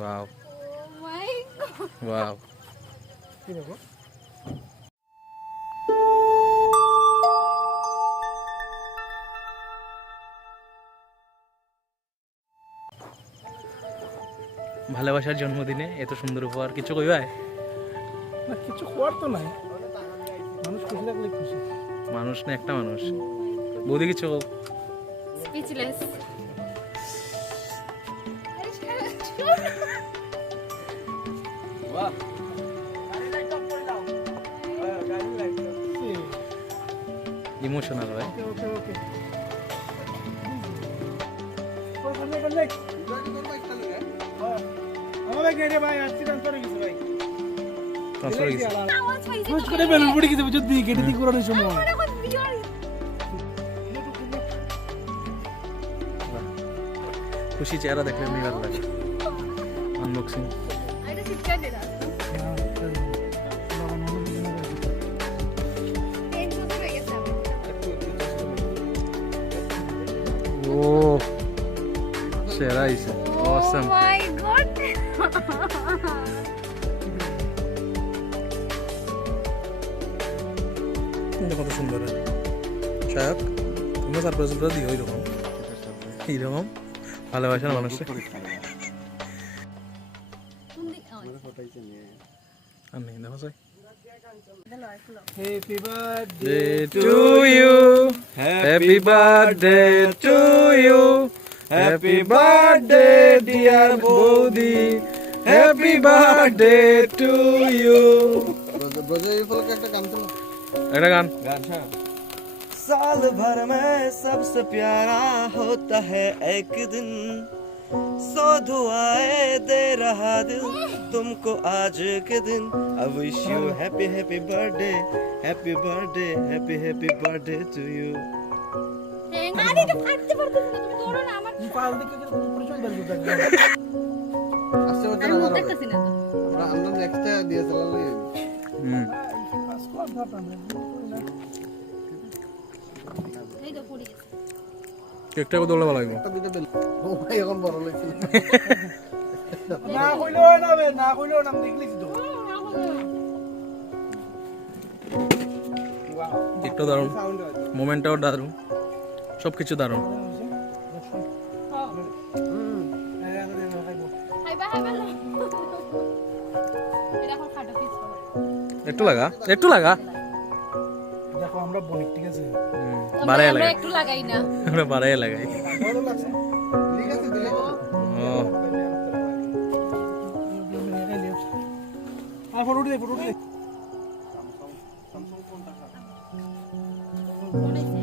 Wow. Oh my god. Wow. ভালোবাসার জন্মদিনে এত সুন্দর উপহার কিছু কইবাই না কিছু করার তো নাই, মানুষ খুশি লাগলে খুশি। মানুষ না একটা মানুষ বৌদি কিছু Speechless. ইমোশনাল ভাই ওকে ওকে আমার গেড়ে ভাই অ্যাক্সিডেন্ট করে গেছে ভাই, ট্রান্সফার গেছে আওয়াজ পাইছি খুশ করে বেলুন পড়ে গেছে যদি গেটে দিয়ে ঘোরানোর সময়। আমার এখন বিয়ার খুশি চেহারা দেখলে এমনি ভালো লাগে আনবক্সিং এটা চিৎকার দে না এই তো হয়ে গেছে ও সেরা ইস অসাম Oh my god. এটা কত সুন্দর শায়ক তুমি সারপ্রাইজটা দিও এরকম এইরকম ভালোবাসার মানুষের আর নেই দেখো যাই happy birthday Day to you, happy birthday to you, happy birthday dear Bodhi, happy birthday to you. একটা গান साल भर में सबसे प्यारा होता है एक दिन, सौ दुआएं दे रहा दिल तुमको आज के दिन। I wish you happy happy birthday, happy birthday, happy happy birthday to you. গাড়ি তো ফাটতে পারতেছ না, তুমি দৌড়ো না আমার পাল দিকে পরিচয় দেন তো আমি মুখ দেখতেছি না তো হুম এই তো পড়ে গেছে কেকটা কত ভালো লাগবে না কইলেও না বে, না কইলেও নাম দেখলিস তো। কেকটা দারুণ মোমেন্টটাও দারুণ সবকিছু দারুণ হাইবা হাইবা এটা এখন খাটো পিস করো একটু লাগা দেখো আমরা বলি ঠিক আছে, বাড়াই আমরা লাগাই একটু লাগাই না আমরা বাড়াই লাগাই ভালো লাগছে। ও আর ফটো উঠে দে, ফটো উঠে দে। মনে আছে